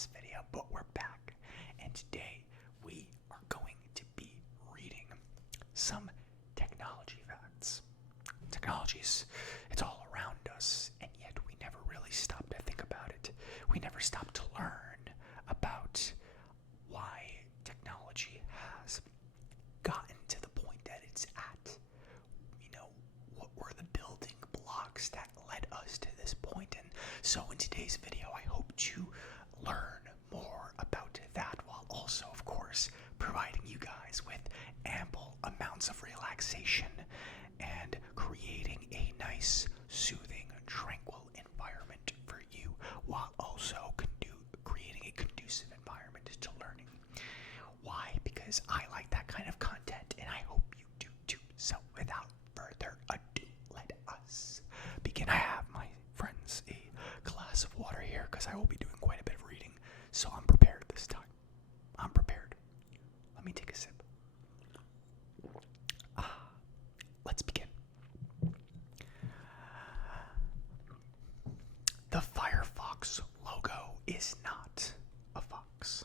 last video, but we're back. And today we are going to be reading some technology facts. Technologies, it's all around us, and yet we never really stop to think about it. We never stop to learn about why technology has gotten to the point that it's at. What were the building blocks that led us to this point? And so in today's video, I hope to learn more about that, while also, of course, providing you guys with ample amounts of relaxation and creating a nice, soothing, tranquil environment for you, while also creating a conducive environment to learning. Why? Because I like that kind of content, and I hope you do too. So without further ado, let us begin. I have, my friends, a glass of water here because I will be doing quite a bit of reading, so I'm prepared this time. I'm prepared. Let me take a sip. Let's begin. The Firefox logo is not a fox.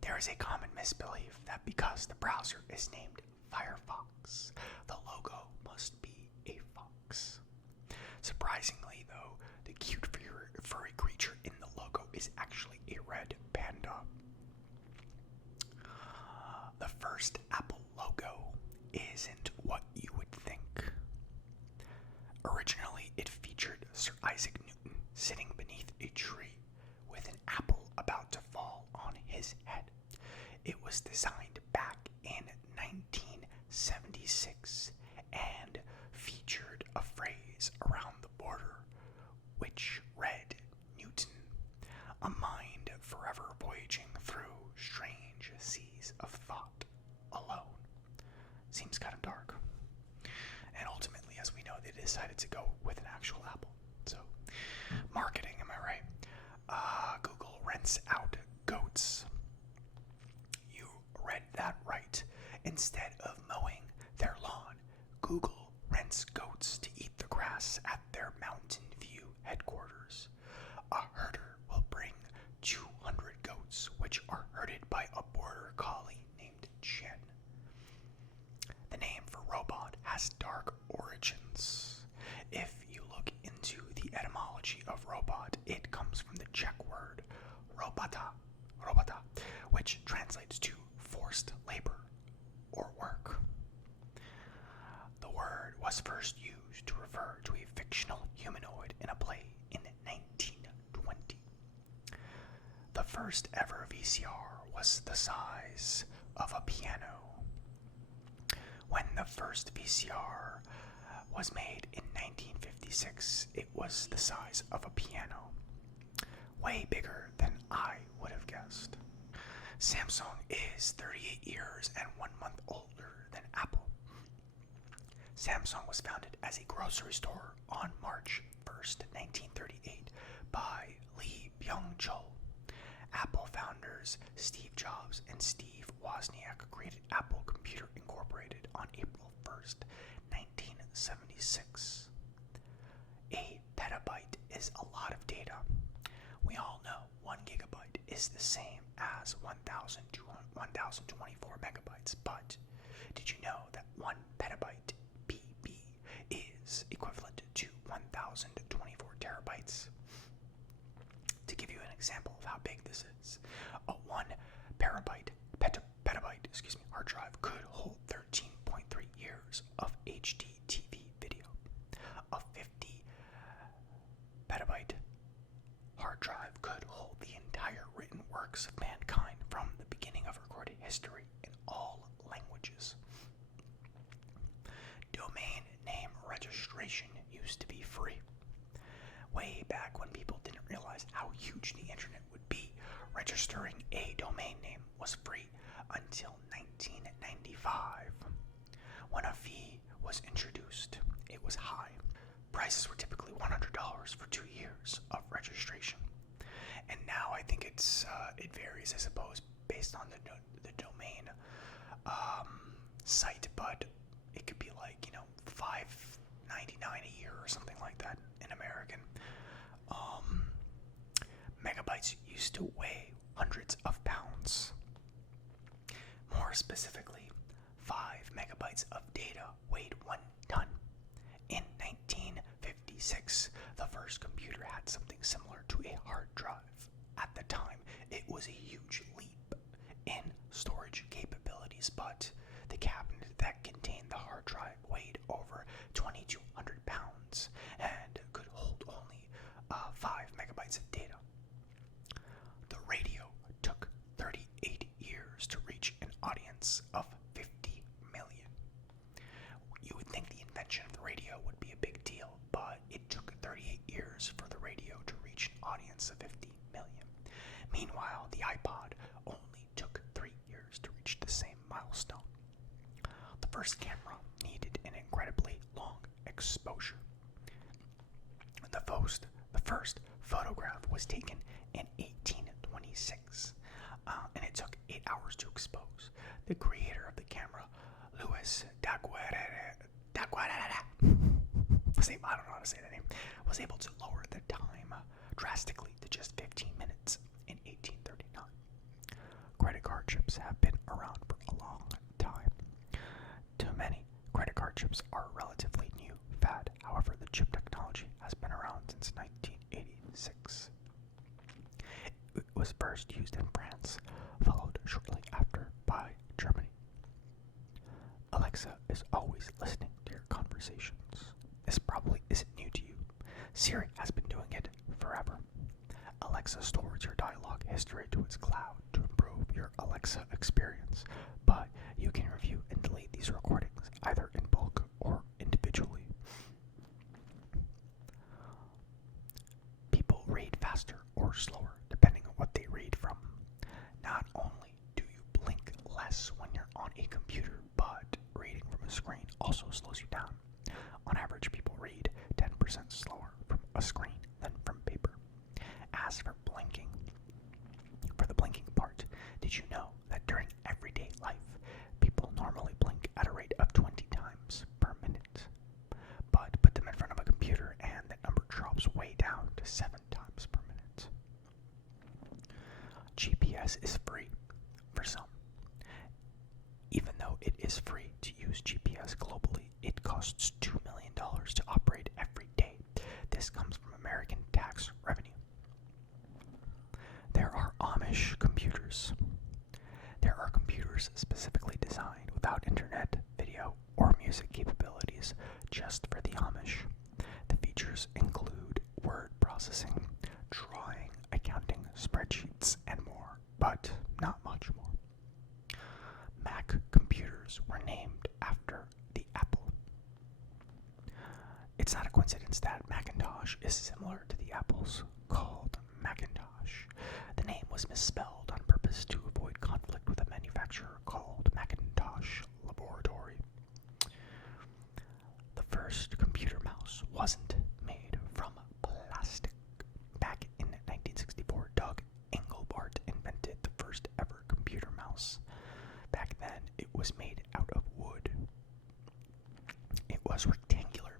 There is a common misbelief that because the browser is named Firefox, the logo must be a fox. Surprisingly, though, the cute furry creature in the logo is actually a red panda. The first Apple logo isn't what you would think. Originally, it featured Sir Isaac Newton sitting beneath a tree with an apple about to fall on his head. It was designed back in 1976 and featured a phrase around the border which read, "Newton, a mind forever voyaging through strange seas of thought alone." Seems kind of dark. And ultimately, as we know, they decided to go with an actual apple. So, marketing, am I right? Google rents out goats. You read that right. Instead of mowing their lawn, Google rents goats to eat the grass at their Mountain View headquarters. A herder will bring 200 goats, which are herded by a border collie named Chen. The name for robot has dark origins. If you look into the etymology of robot, it comes from the Czech word robota, which translates to forced labor or work. The word was first used to refer to a fictional humanoid in a play in 1920. The first ever VCR was the size of a piano. When the first VCR was made in 1956, it was the size of a piano. Way bigger than I would have guessed. Samsung is 38 years and 1 month older than Apple. Samsung was founded as a grocery store on March 1st, 1938 by Lee Byung-chul. Apple founders Steve Jobs and Steve Wozniak created Apple Computer Incorporated on April 1st, 1976. A petabyte is a lot of data. We all know 1 gigabyte is the same as 1,024 megabytes, but did you know that 1 petabyte PB is equivalent to 1,024 terabytes? To give you an example of how big this is, a 1 petabyte hard drive could hold 13.3 years of HD TV video. A 50 petabyte hard drive could hold the entire written works of mankind from the beginning of recorded history in all languages. Domain name registration used to be free. Way back when people didn't realize how huge the internet would be, registering a domain name was free until 1995. When a fee was introduced, it was high. Prices were typically $100 for 2 years of registration. And now I think it varies, I suppose, based on the domain site, but it could be like, $5.99 a year or something like that in American. Megabytes used to weigh reached the same milestone. The first camera needed an incredibly long exposure. The first photograph was taken in 1826, and it took 8 hours to expose. The creator of the camera, Louis I don't know how to say that name, was able to lower the time drastically to just 15 minutes in 1839. Credit card chips have been around for a long time. To many, credit card chips are a relatively new fad. However, the chip technology has been around since 1986. It was first used in France, followed shortly after by Germany. Alexa is always listening to your conversations. This probably isn't new to you. Siri has been doing it forever. Alexa stores your dialogue history to its cloud to improve your Alexa experience, but you can review and delete these recordings either in bulk or individually. People read faster or slower depending on what they read from. Not only do you blink less when you're on a computer, but reading from a screen also slows you down. On average, people read 10% slower from a screen than from paper. As for the blinking part, did you know that during everyday life, people normally blink at a rate of 20 times per minute? But put them in front of a computer and that number drops way down to 7 times per minute. GPS is free for some. Even though it is free to use GPS globally, it costs $2 million to operate every day. This comes from American tax revenue. There are Amish computers. There are computers specifically designed without internet, video, or music capabilities just for the Amish. The features include word processing, drawing, accounting, spreadsheets, and more, but not much more. Mac computers were named after the Apple. It's not a coincidence that Macintosh is similar to the Apples called Macintosh. The name was misspelled on purpose to avoid conflict with a manufacturer called Macintosh Laboratory. The first computer mouse wasn't made from plastic. Back in 1964, Doug Engelbart invented the first ever computer mouse. Back then, it was made out of wood. It was rectangular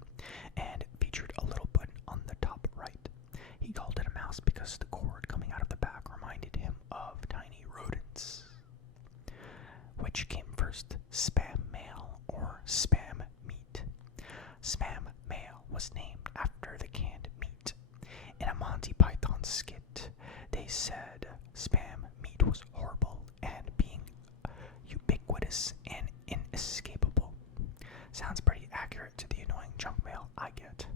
and featured a little button on the top right. He called it a mouse because the cord coming out of the back reminded him of tiny rodents. Which came first, spam mail or spam meat? Spam mail was named after the canned meat. In a Monty Python skit, they said spam meat was horrible and being ubiquitous and inescapable. Sounds pretty accurate to the annoying junk mail I get.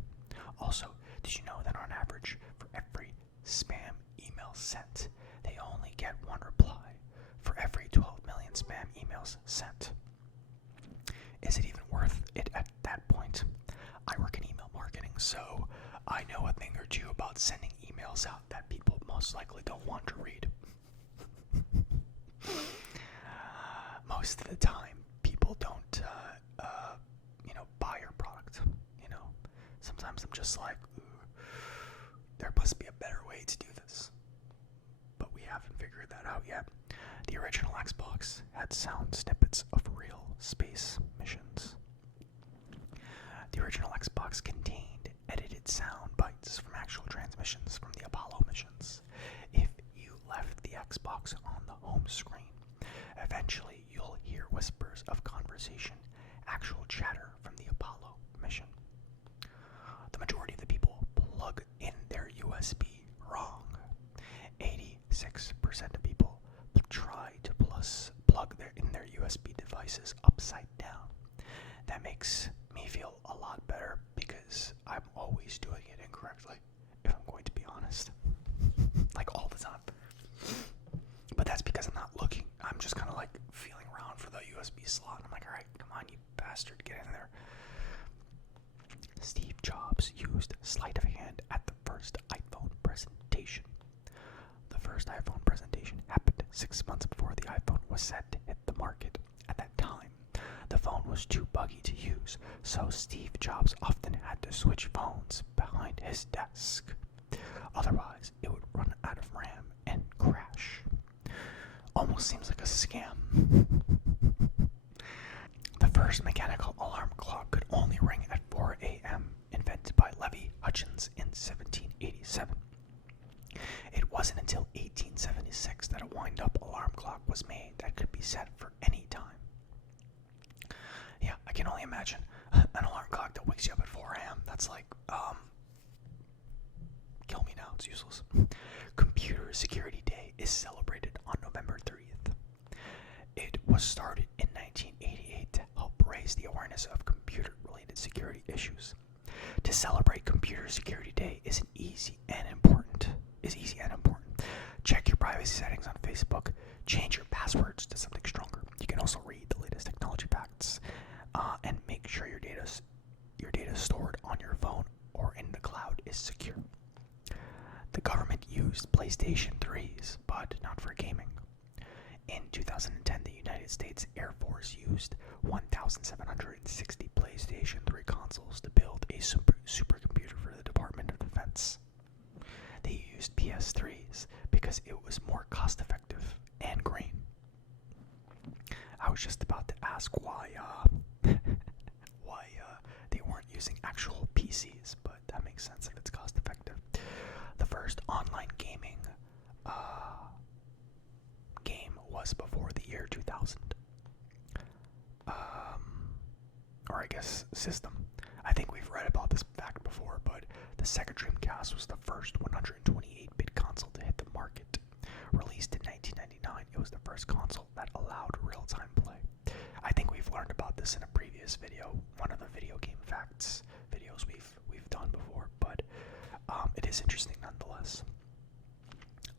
Also, did you know that on average, for every spam email sent, they only get one reply for every 12 million spam emails sent? Is it even worth it at that point? I work in email marketing, so I know a thing or two about sending emails out that people most likely don't want to read. Most of the time, people don't, buy your product. Sometimes I'm just like, there must be a better way to do this. But we haven't figured that out yet. The original Xbox had sound snippets of real space missions. The original Xbox contained edited sound bites from actual transmissions from the Apollo missions. If you left the Xbox on the home screen, eventually you'll hear whispers of conversation, actual chatter from the Apollo mission. The majority of the people plug in their USB wrong. 86% of people try to plug in their USB devices upside down. That makes me feel a lot better because I'm always doing it incorrectly, if I'm going to be honest. Like all the time. But that's because I'm not looking. I'm just kind of like feeling around for the USB slot. I'm like, alright, come on, you bastard, get in there. Steve Jobs used sleight of hand at the first iPhone presentation. The first iPhone presentation happened 6 months before the iPhone was set to hit the market. was too buggy to use, so Steve Jobs often had to switch phones behind his desk. Otherwise, it would run out of RAM and crash. Almost seems like a scam. The first mechanical alarm clock could only ring at 4 a.m., invented by Levi Hutchins in 1787. It wasn't until 1876 that a wind-up alarm clock was made that could be set for any time. Yeah, I can only imagine an alarm clock that wakes you up at 4 a.m. That's like, kill me now, it's useless. Computer Security Day is celebrated on November 30th. It was started in 1988 to help raise the awareness of computer-related security issues. To celebrate Computer Security Day is easy and important. Check your privacy settings on Facebook. Change your passwords to something stronger. You can also read the latest technology facts and make sure your data stored on your phone or in the cloud is secure. The government used PlayStation 3s, but not for gaming. In 2010, the United States Air Force used 1,760 PlayStation 3 consoles to build a supercomputer for the Department of Defense. They used PS3s because it was more cost-effective and green. I was just about to ask why they weren't using actual PCs, but that makes sense if it's cost-effective. The first online gaming game was before the year 2000. Or I guess system. I think we've read about this fact before, but the Sega Dreamcast was the first 128-bit console to hit the market. Released in 1999, it was the first console that allowed real-time play. I think we've learned about this in a previous video, one of the video game facts videos we've done before, but it is interesting nonetheless.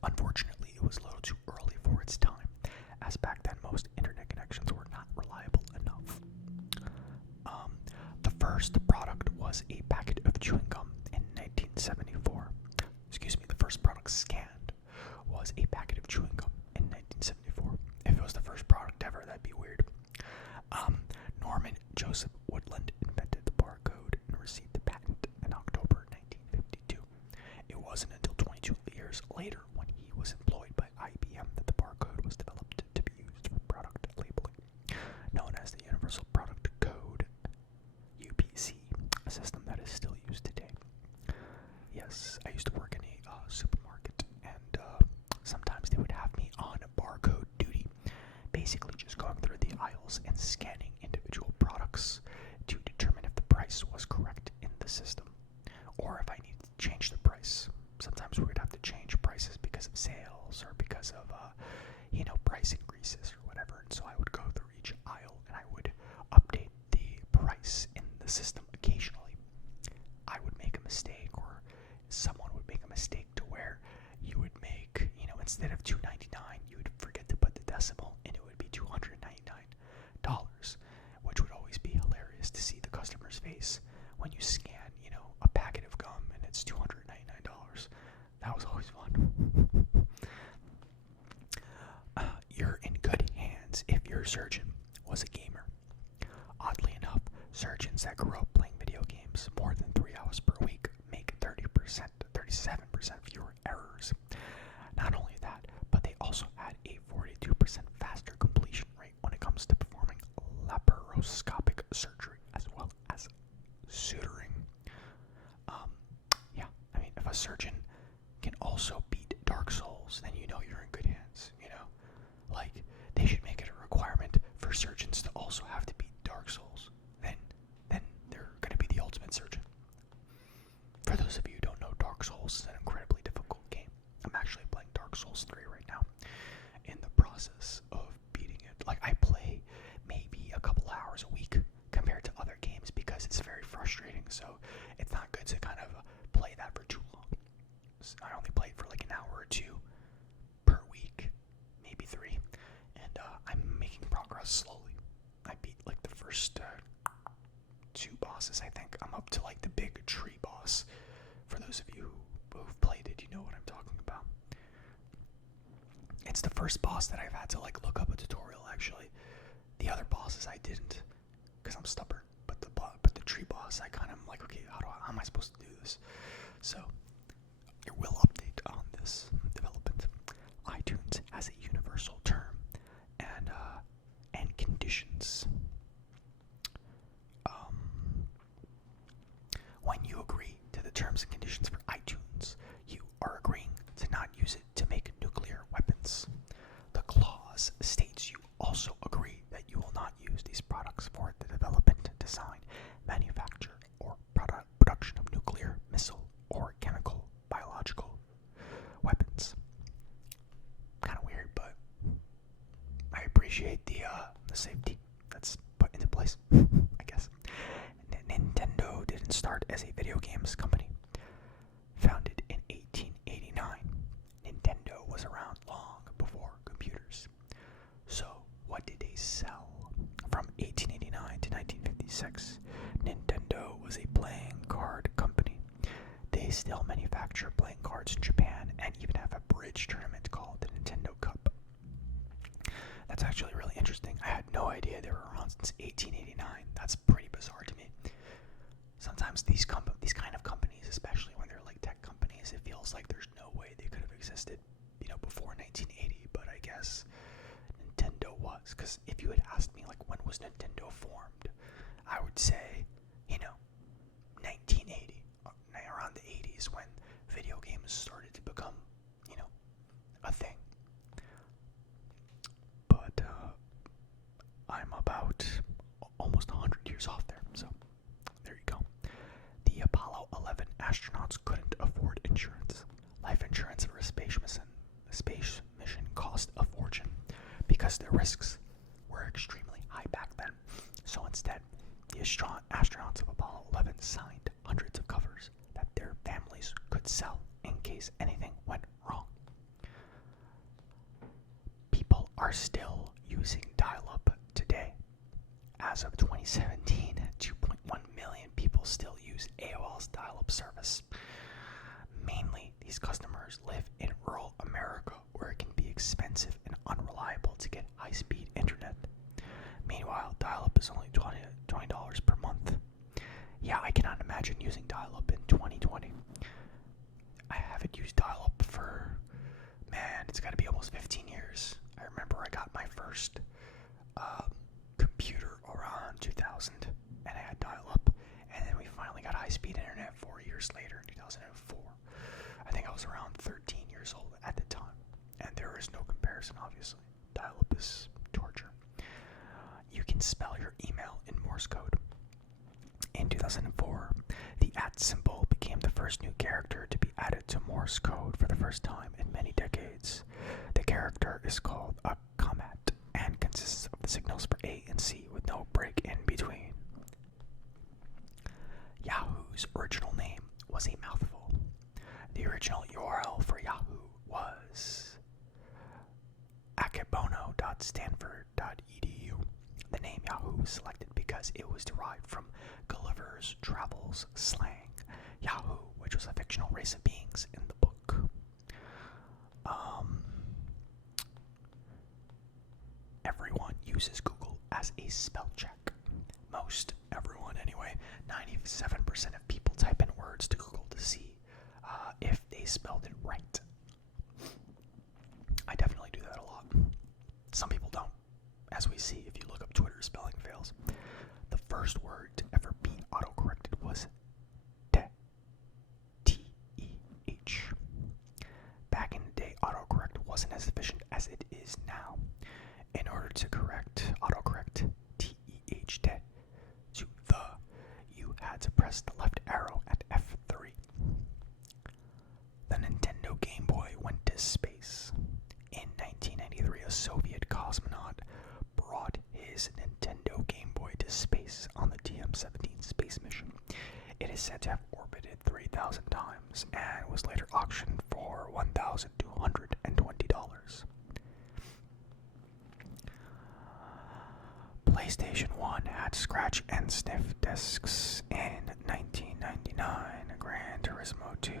Unfortunately, it was a little too early for its time, as back then most internet connections were not reliable enough. The first product was a packet of chewing gum in 1974. The first product scanned was a packet of chewing gum in 1974. If it was the first product ever, that'd be weird. Norman Joseph Woodland invented the barcode and received the patent in October 1952. It wasn't until 22 years later, when he was employed by IBM, that the barcode was developed to be used for product labeling, known as the Universal Product Code, UPC, a system that is still used today. Yes, I used to work in a supermarket, and sometimes they would have me on barcode duty, basically just going through the aisles and scanning individual products to determine if the price was correct in the system, or if I needed to change the price. Sometimes we would have to change prices because of sales or because of, price increases or whatever. And so I would go through each aisle and I would update the price in the system occasionally. I would make a mistake, or someone would make a mistake to where you would make, instead of $2.99, you would forget to put the decimal and it would be $299, which would always be hilarious to see the customer's face when you scan, a packet of gum and it's $299. That was always fun. You're in good hands if your surgeon was a gamer. Oddly enough, surgeons that grew up playing video games more than 3 hours per week make 37% fewer errors. Not only that, but they also had a 42% faster completion rate when it comes to performing laparoscopic surgery as well as suturing. If a surgeon can also beat Dark Souls, then you're in good hands, Like, they should make it a requirement for surgeons to also have to beat Dark Souls. Then they're going to be the ultimate surgeon. For those of you who don't know, Dark Souls is an incredibly difficult game. I'm actually playing Dark Souls 3 right now, in the process of beating it. Like, I play maybe a couple hours a week compared to other games because it's very frustrating, so it's not good to kind of play that for too long. I only play it for like an hour or two per week, maybe 3, and I'm making progress slowly. I beat like the first 2 bosses, I think. I'm up to like the big tree boss. For those of you who've played it, you know what I'm talking about. It's the first boss that I've had to like look up a tutorial, actually. The other bosses I didn't, because I'm stubborn. But the tree boss, I kind of am like, okay, how am I supposed to do this? So it will update on this development. iTunes has a universal term and conditions. When you agree to the terms and conditions for iTunes, you are agreeing to not use it to make nuclear weapons. The clause states you also agree that you will not use these products for the development, design, manufacture, or production of nuclear, missile, or chemical, biological weapons. Kind of weird, but I appreciate the safety that's put into place, I guess. Nintendo didn't start as a video games company. Founded in 1889, Nintendo was around long before computers. So, what did they sell? From 1889 to 1956, Nintendo was a playing card company. They still manufacture playing cards in Japan and even have a bridge tournament called the Nintendo Cup. That's actually really interesting. I had no idea they were around since 1889. That's pretty bizarre to me. Sometimes these kind of companies, especially when they're like tech companies, it feels like there's no way they could have existed, before 1980. But I guess Nintendo was, because if you had asked me like when was Nintendo formed, I would say, 1980, around the 80s when video games started to become, a thing. But I'm about almost 100 years off there, so there you go. The Apollo 11 astronauts couldn't afford insurance. Life insurance for a space mission cost a fortune because the risks were extremely high back then. So instead, the astronauts of Apollo 11 signed hundreds of covers that their families could sell in case anything went wrong. People are still using dial-up today. As of 2017, 2.1 million people still use AOL's dial-up service. Mainly, these customers live in rural America where it can be expensive and unreliable to get high-speed internet. Meanwhile, dial-up is only $20 per month. Yeah, I cannot imagine using dial-up in 2020. I haven't used dial-up for, it's got to be almost 15 years. I remember I got my first computer around 2000, and I had dial-up, and then we finally got high-speed internet 4 years later in 2004. I think I was around 13 years old at the time, and there is no comparison, obviously. Dial-up is torture. You can spell your email in Morse code. In 2004, the @ symbol became the first new character to be added to Morse code for the first time in many decades. The character is called a commat and consists of the signals for A and C with no break in between. Yahoo's original name was a mouthful. The original URL for Yahoo was akebono.stanford.edu. The name Yahoo was selected because it was derived from Gulliver's Travels slang, Yahoo, which was a fictional race of beings in the book. Everyone uses Google as a spell check. Most everyone, anyway. 97% of people type in words to Google to see if they spelled it right. I definitely do that a lot. Some people don't, as we see if you look up Twitter spelling fails. The first word to ever be autocorrected was T-E-H. Back in the day, autocorrect wasn't as efficient as it is now. In order to autocorrect T-E-H to the, you had to press the left arrow at F3. The Nintendo Game Boy went to space. In 1993, a Soviet cosmonaut brought his Nintendo Game Boy to space on the TM-17 space mission. It is said to have orbited 3,000 times and was later auctioned for $1,220. PlayStation 1 had scratch and sniff discs in 1999. Gran Turismo 2,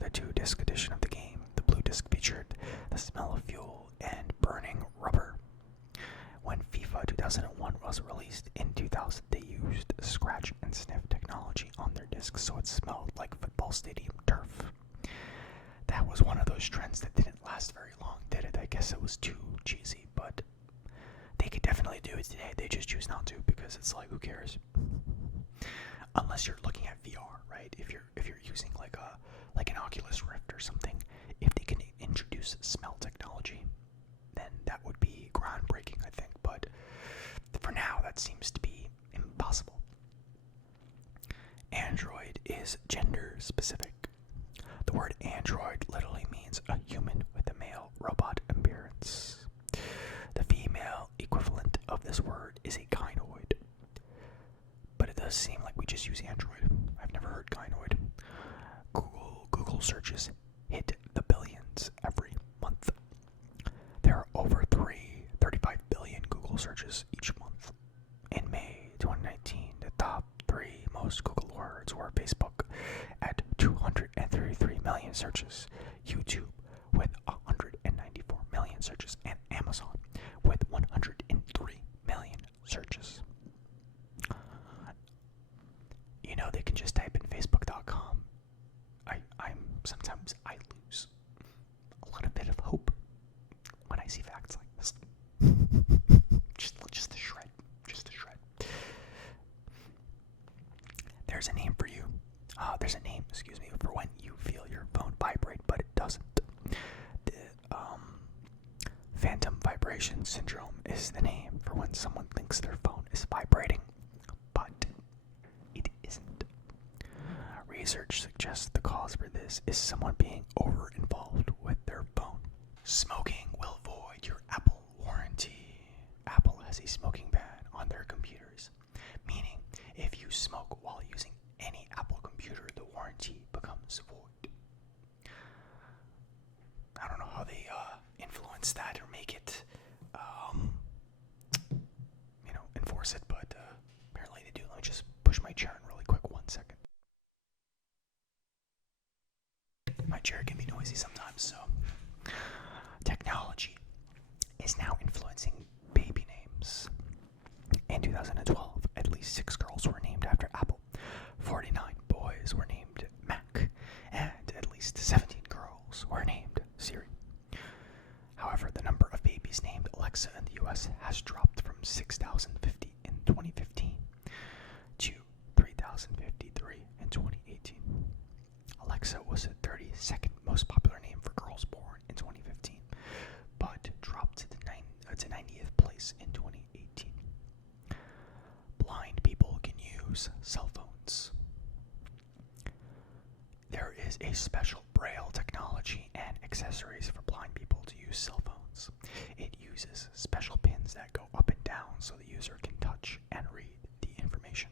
the 2-disc edition of the game. The blue disc featured the smell of fuel and burning rubber. When FIFA 2001 was released in 2000, they used scratch and sniff technology on their discs, so it smelled like football stadium turf. That was one of those trends that didn't last very long, did it? I guess it was too cheesy, but they could definitely do it today. They just choose not to because it's like, who cares? Unless you're looking at VR, right? If you're using like an Oculus Rift or something, if they can introduce smell technology, then that would be groundbreaking, I think. But for now, that seems to be impossible. Android is gender specific. The word android literally means a human with a male robot appearance. The female equivalent of this word is a gynoid. But it does seem like we just use android. I've never heard gynoid. Google searches hit the billions every month. There are over 35 billion Google searches each month. In May 2019, the top 3 most Googled words were Facebook at 233 million searches, YouTube with 194 million searches, and Amazon with 103 million searches. You know, they can just type in facebook.com. Sometimes I lose a little bit of hope when I see facts like this. just a shred. There's a name for you. There's a name, for when you feel your phone vibrate, but it doesn't. The phantom vibration syndrome is the name for when someone thinks their phone is vibrating, but it isn't. Research suggests the cause for this is someone being over-involved with their phone. Smoking will void your Apple warranty. Apple has a smoking ban on their computers, meaning if you smoke while using any Apple computer, the warranty becomes void. I don't know how they influence that or make it, enforce it, but apparently they do. Let me just push my chair in really quick, 1 second. My chair can be noisy sometimes, so. Technology is now influencing baby names. In 2012, at least 6 girls were named after Apple, 49 boys were named Mac, and at least 17 girls were named Siri. However, the number of babies named Alexa in the US has dropped from 6,050 in 2015 to 3,053 in 2018. Alexa was the 32nd most popular name for girls born in 2015, but dropped to 90th place in 2018. Blind people can use cell phones. There is a special braille technology and accessories for blind people to use cell phones. It uses special pins that go up and down so the user can touch and read the information.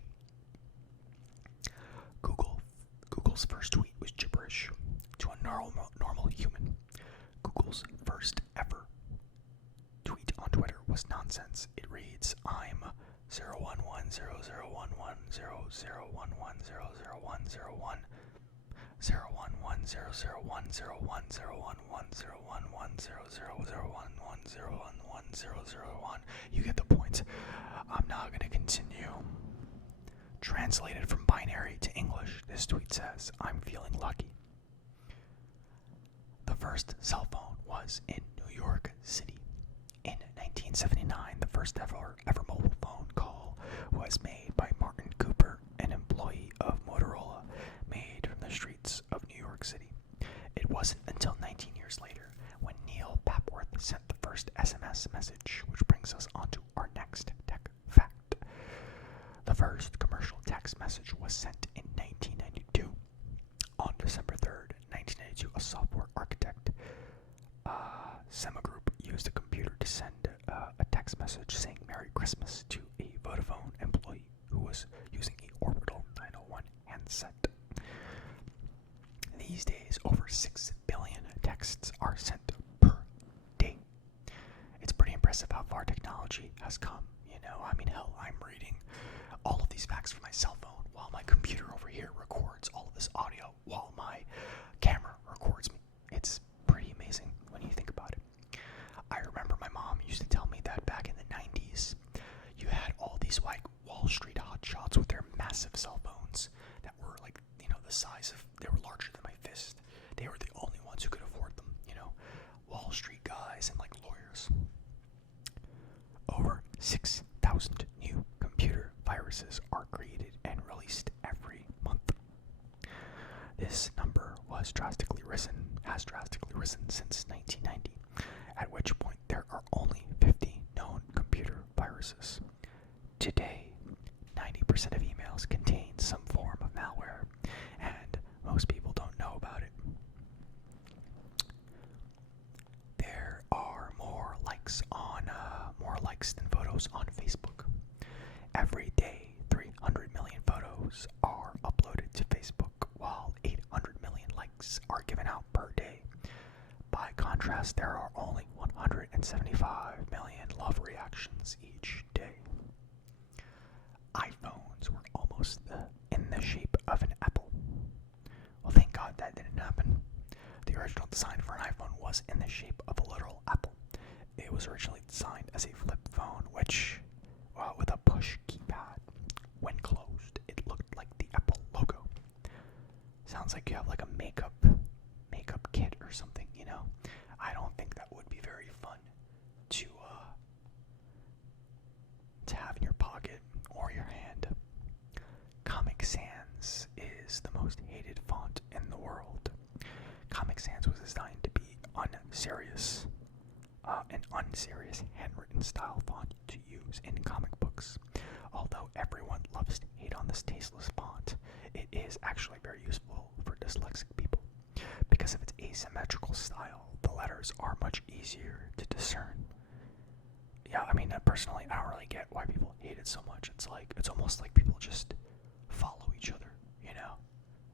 Google's first tweet was gibberish to a normal human. Google's first ever tweet on Twitter was nonsense. It reads, I'm 01100100100100101 011001001100110011001. You get the point. I'm not going to continue. Translated from binary to English, this tweet says, I'm feeling lucky. The first cell phone was in New York City. In 1979, the first ever mobile phone call was made by Martin Cooper, an employee of Motorola, made from the streets of New York City. It wasn't until 19 years later when Neil Papworth sent the first SMS message, which brings us onto our next tech fact. The first commercial text message was sent in 1992. On December 3rd, 1992, a software architect, Semigroup, used a computer to send a text message saying Merry Christmas to a Vodafone employee who was using the Orbital 901 handset. These days, over 6 billion texts are sent per day. It's pretty impressive how far technology has come. Hell, I'm reading all of these facts from my cell phone while my computer over here records all of this audio while my camera records me. It's pretty amazing when you think about it. I remember my mom used to tell me that back in the 90s, you had all these Wall 6,000 new computer viruses are created and released every month. This number has drastically risen since 1990, at which point there are only 50 known computer viruses. Today, 90% of emails contain some form of malware, and most people don't know about it. There are more likes than photos on Facebook. Every day, 300 million photos are uploaded to Facebook, while 800 million likes are given out per day. By contrast, there are only 175 million love reactions each day. iPhones were almost in the shape of an apple. Well, thank God that didn't happen. The original design for an iPhone was in the shape of a literal apple. It was originally designed as a flip phone, which, with a push keypad. When closed, it looked like the Apple logo. Sounds like you have like a makeup kit or something, you know? I don't think that would be very fun to have in your pocket or your hand. Comic Sans is the most hated font in the world. Comic Sans was designed to be an unserious handwritten style font to use in comic books. Although everyone loves to hate on this tasteless font, it is actually very useful for dyslexic people. Because of its asymmetrical style, the letters are much easier to discern. Yeah, I mean, personally, I don't really get why people hate it so much. It's almost like people just follow each other, you know?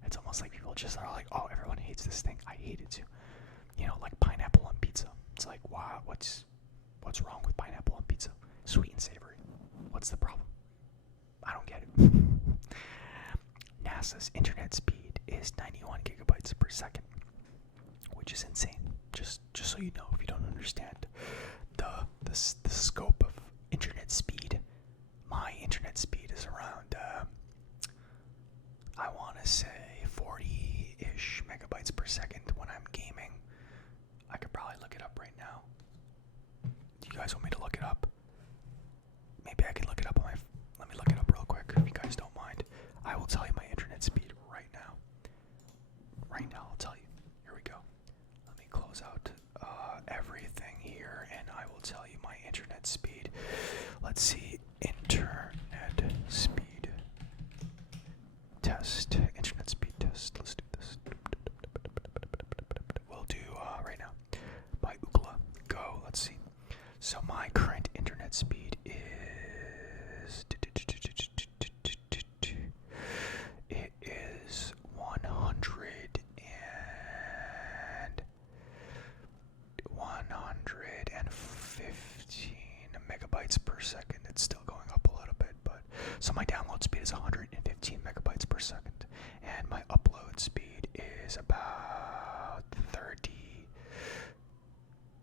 It's almost like people just are like, oh, everyone hates this thing, I hate it too. You know, like pineapple on pizza. It's like, wow, what's wrong with pineapple on pizza? Sweet and savory. What's the problem? I don't get it. NASA's internet speed is 91 gigabytes per second, which is insane. Just so you know, if you don't understand the scope of internet speed, my internet speed is around, I want to say 40-ish megabytes per second when I'm gaming. I could probably look it up right now. Do you guys want me to look it up? Maybe I can look it up let me look it up real quick if you guys don't mind. I will tell you my internet speed right now. Right now, I'll tell you. Here we go. Let me close out everything here, and I will tell you my internet speed. Let's see. Internet speed test. Internet speed test. Let's do this. We'll do right now. By Ookla. Go. Let's see. So my current internet speed is it is 115 megabytes per second. It's still going up a little bit, but so my download speed is 115 megabytes per second, and my upload speed is about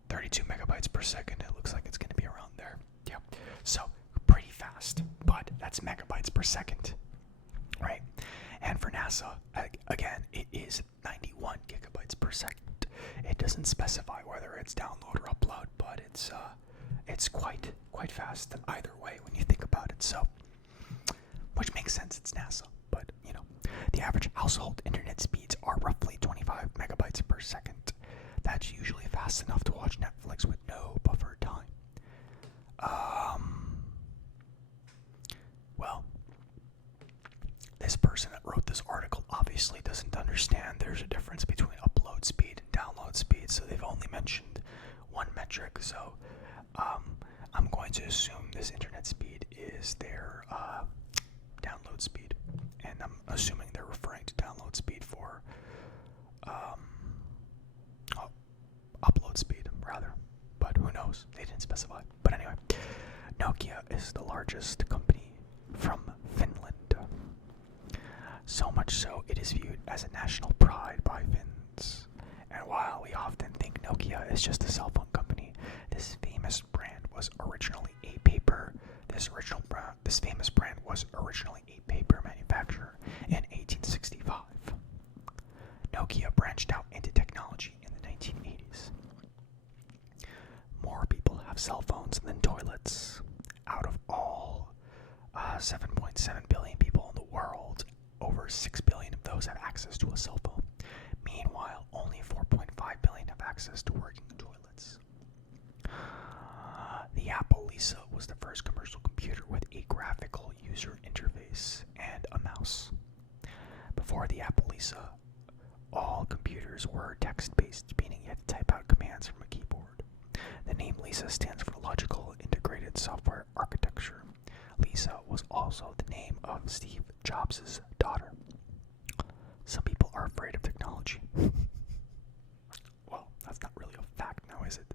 32 megabytes per second. It looks like it's going to be around there. Yeah, so pretty fast, but that's megabytes per second, right? And for NASA, again, it is 91 gigabytes per second. It doesn't specify whether it's download or upload, but it's quite fast either way when you think about it. So, which makes sense, it's NASA. But you know, the average household internet speeds are roughly 25 megabytes per second. That's usually fast enough to watch Netflix with no buffer time. Well, this person that wrote this article obviously doesn't understand there's a difference between upload speed and download speed, so they've only mentioned one metric. So I'm going to assume this internet speed is their download speed, and I'm assuming they're referring to download speed for upload speed rather, but who knows, they didn't specify. But anyway, Nokia is the largest company from Finland. So much so, it is viewed as a national pride by Finns. And while we often think Nokia is just a cell phone company, this famous brand was originally a paper. This famous brand was originally a paper manufacturer in 1865. Nokia branched out into technology in the 1980s. More people have cell phones than toilets. out of all 7.7 billion people in the world, over 6 billion of those have access to a cell phone. Meanwhile, only 4.5 billion have access to working toilets. The Apple Lisa was the first commercial computer with a graphical user interface and a mouse. Before the Apple Lisa, all computers were text-based, meaning you had to type out commands from a keyboard. The name Lisa stands for Logical Integrated Software Architecture. Lisa was also the name of Steve Jobs' daughter. Some people are afraid of technology. Well, that's not really a fact now, is it?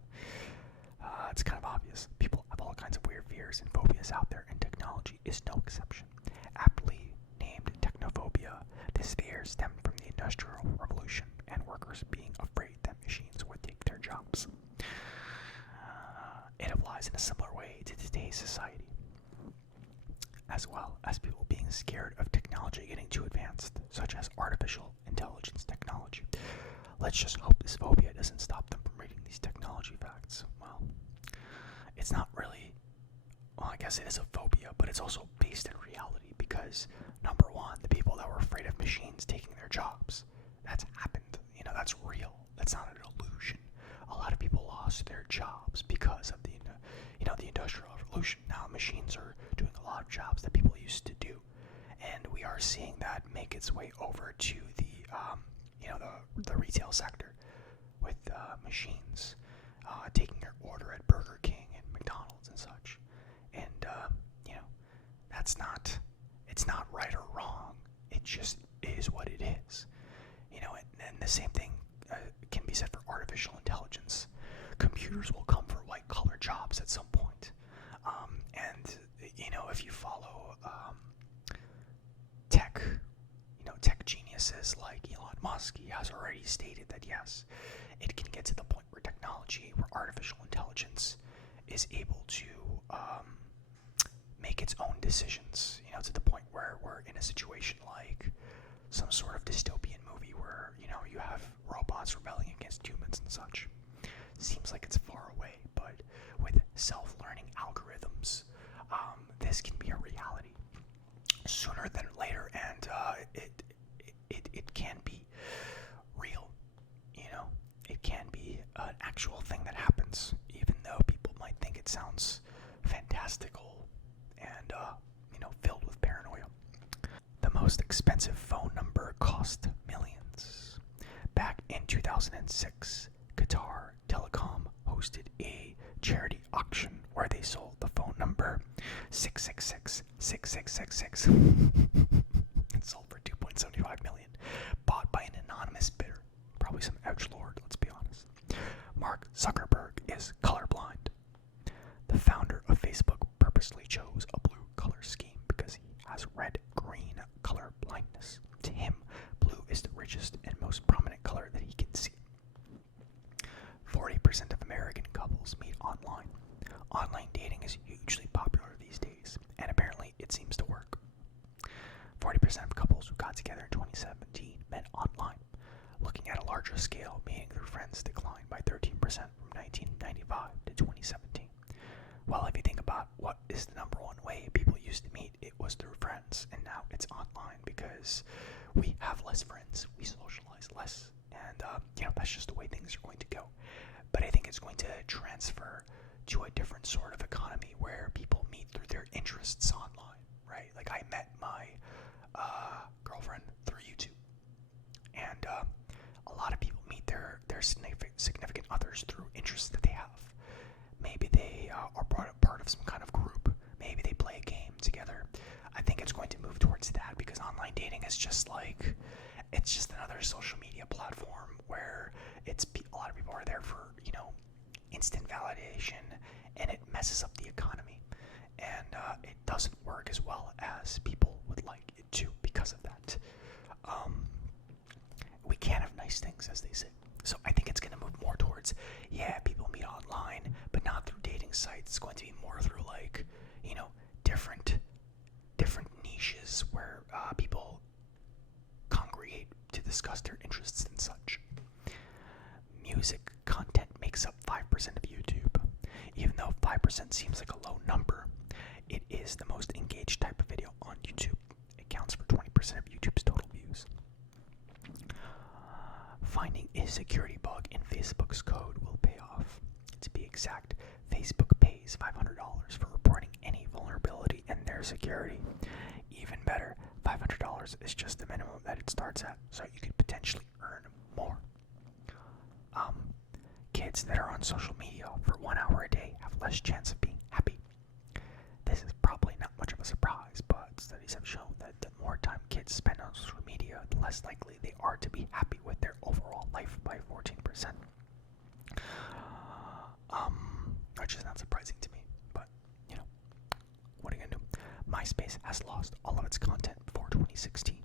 It's kind of obvious. People have all kinds of weird fears and phobias out there, and technology is no exception. Aptly named technophobia, this fear stemmed from the Industrial Revolution and workers being afraid that machines would take their jobs. It applies in a similar way to today's society, as well as people being scared of technology getting too advanced, such as artificial intelligence technology. Let's just hope this phobia doesn't stop them from reading these technology facts. Well, it's not really, well, I guess it is a phobia, but it's also based in reality because, number one, the people that were afraid of machines taking their jobs, that's happened. You know, that's real. That's not an illusion. A lot of people lost their jobs because of the Industrial Revolution. Now machines are doing a lot of jobs that people used to do, and we are seeing that make its way over to the retail sector with machines taking your order at Burger King and McDonald's and such. And it's not right or wrong. It just is what it is. And the same thing can be said for artificial intelligence. Computers will come for white collar jobs at some point. And if you follow tech geniuses like Elon Musk, he has already stated that yes, it can get to the point where artificial intelligence is able to make its own decisions, to the point where we're in a situation like some sort of dystopian movie where, you have robots rebelling against humans and such. Seems like it's far away, but with self-learning algorithms, this can be a reality sooner than later, and it can be real. It can be an actual thing that happens, even though people might think it sounds fantastical and filled with paranoia. The most expensive phone number cost millions. Back in 2006, Qatar Telecom hosted a charity auction where they sold the phone number 666-6666. It sold for $2.75 million, bought by an anonymous bidder. Probably some edgelord, let's be honest. Mark Zuckerberg is colorblind. The founder of Facebook purposely chose a blue color scheme because he has red-green color blindness. To him, blue is the richest and most prominent color that he can see. 40% of American couples meet online. Online dating is hugely popular these days, and apparently it seems to work. 40% of couples who got together in 2017 met online. Looking at a larger scale, meeting through friends declined by 13% from 1995 to 2017. Well, if you think about what is the number one way people used to meet, it was through friends, and now it's online because we have less friends, we socialize less, and that's just the way things are going to go. But I think it's going to transfer to a different sort of economy where people meet through their interests online, right? Like I met my girlfriend through YouTube, and a lot of people meet their significant others through interests that they have. Maybe they are part of some kind of group. Maybe they play a game together. I think it's going to move towards that because online dating is just another social media platform where a lot of people are there for instant validation, and it messes up the economy, and it doesn't work as well as people would like it to because of that. We can't have nice things, as they say. So I think it's going to move more towards, people meet online, but not through dating sites. It's going to be more through different niches where people congregate to discuss their interests and such. Music content makes up 5% of YouTube. Even though 5% seems like a low number, higher security. Even better, $500 is just the minimum that it starts at, so you could potentially earn more. Kids that are on social media for 1 hour a day have less chance of being happy. This is probably not much of a surprise, but studies have shown that the more time kids spend on social media, the less likely they are to be happy with their overall life by 14%. Which is not surprising to me, but, what are you gonna do? MySpace has lost all of its content before 2016.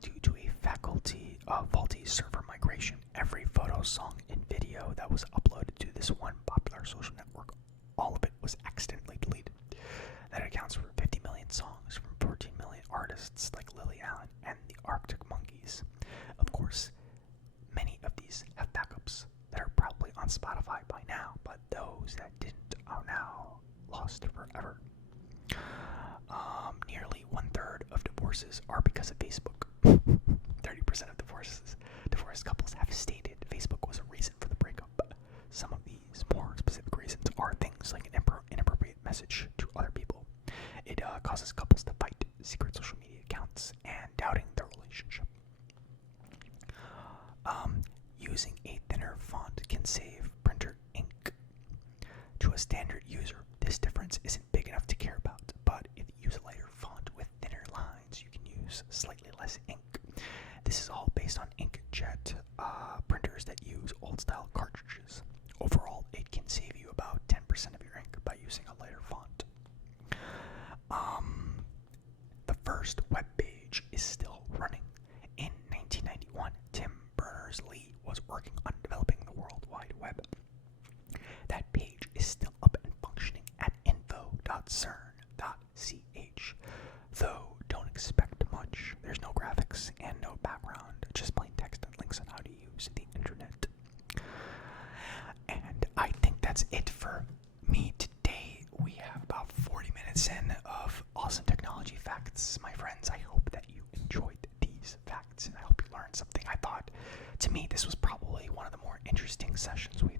Due to a faulty server migration, every photo, song, and video that was uploaded to this one popular social network, all of it was accidentally deleted. That accounts for 50 million songs from 14 million artists like Lily Allen and the Arctic Monkeys. Of course, many of these have backups that are probably on Spotify by now, but those that didn't are now lost forever. Nearly 1/3 of divorces are because of Facebook. 30% of divorced couples have stated Facebook was a reason for the breakup. Some of these more specific reasons are things like an inappropriate message to other people. It causes couples to fight, secret social media accounts, and doubting their relationship. Using a thinner font can save printer ink. To a standard user, this difference isn't big enough to care about, but if you use a lighter font with thinner lines, you can use slightly less ink. This is all based on inkjet printers that use old-style cartridges. Overall, it can save you about 10% of your ink by using a lighter font. The first web page is still running. In 1991, Tim Berners-Lee was working on developing the World Wide Web. That page is still up and functioning at info.cern.ch, though don't expect much. There's no graphics and no background, just plain text and links on how to use the internet. And I think that's it for me today. We have about 40 minutes in of awesome technology facts, my friends. I hope that you enjoyed these facts, and I hope you learned something. I thought, to me, this was probably one of the more interesting sessions we